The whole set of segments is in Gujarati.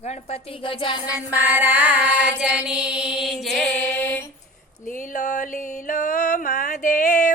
ગણપતિ ગજાનન મહારાજની જે લીલો લીલો મહાદેવ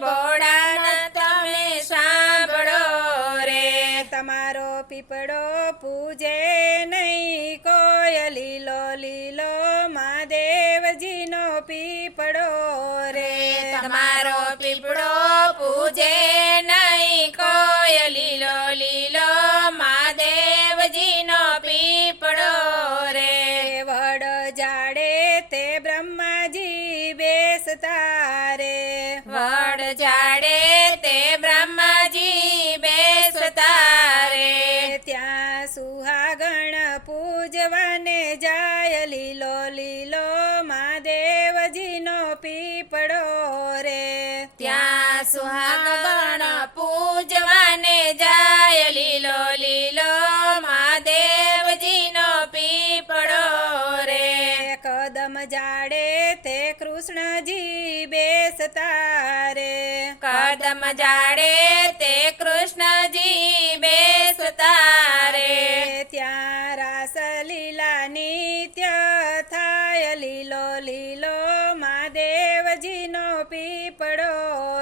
ભોળાનાથ તમે સાંભળો રે. તમારો પીપળો પૂજે નહીં કોય લીલો લીલો મહાદેવજીનો પીપળો રે. તમારો પીપળો પૂજે ചാടേ તારે? કદમ જાડે તે કૃષ્ણજી બેસ તારે ત્યાં રાસ લીલા નિત્ય થાય લીલો લીલો મહાદેવજીનો પીપડો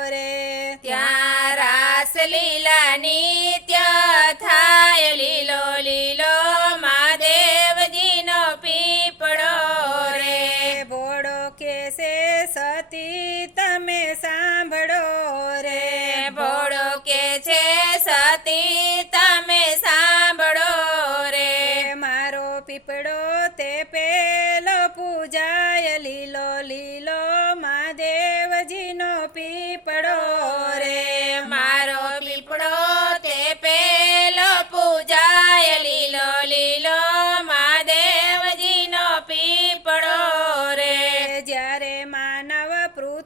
રે. ત્યાં રાસ લીલા નિત્ય ತಮೇ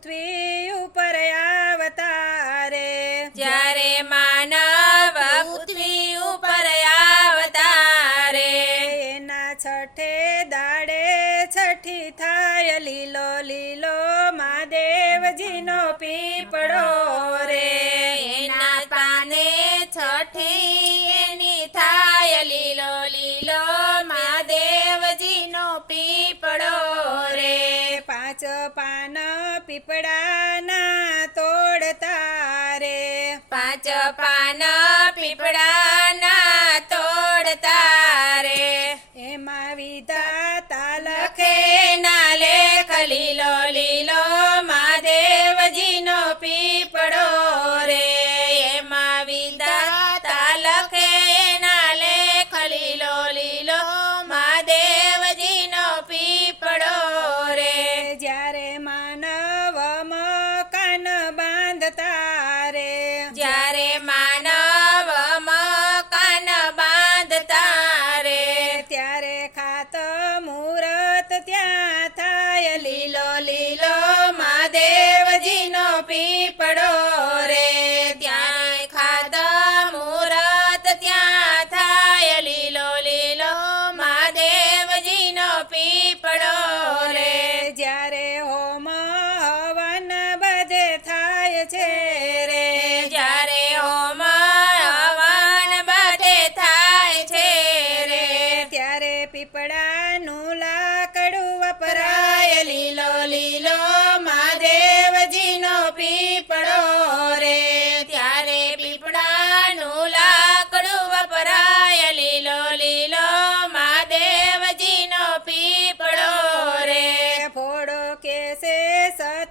પૃથ્વી ઉપર આવતારે. જ્યારે માનવ પૃથ્વી ઉપર આવતારે. એના છઠે દાડે છઠી થાય લીલો લીલો મહાદેવજીનો પી પાન પીપળાના તોડતા રે પાંચ પાન પીપળાના તોડતા રે એમાં વિધા તાલખે ના લેખ લીલો લીલો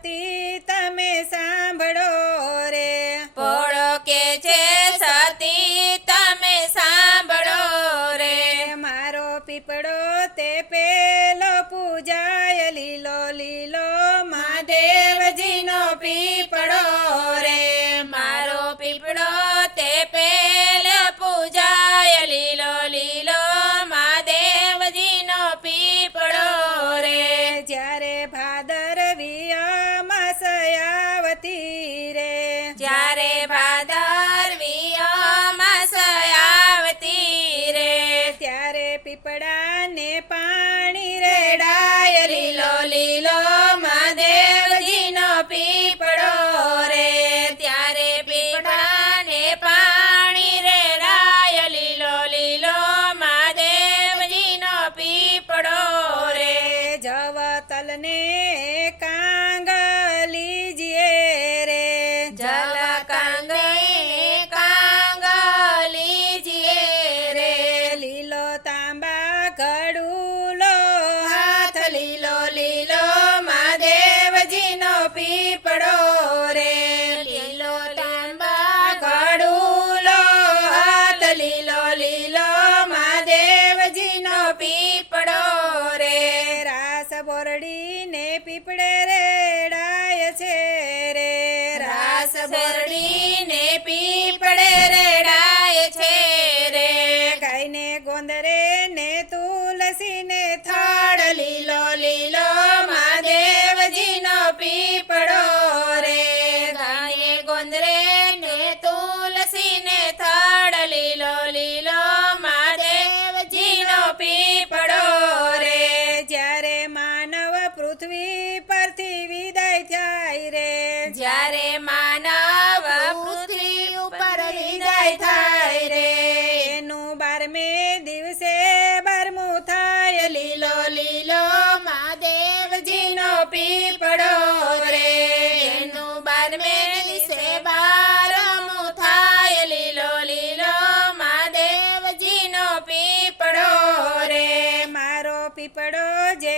kapatid. ಚಾಲನೆ બોરડીને પીપળે રેડાય છે રે. રાસ બોરડીને પીપળે પીપળો રે. એનું બાર મેલી સેવા રમુ થાય. લીલો લીલો મહાદેવજીનો પીપળો રે. મારો પીપળો જે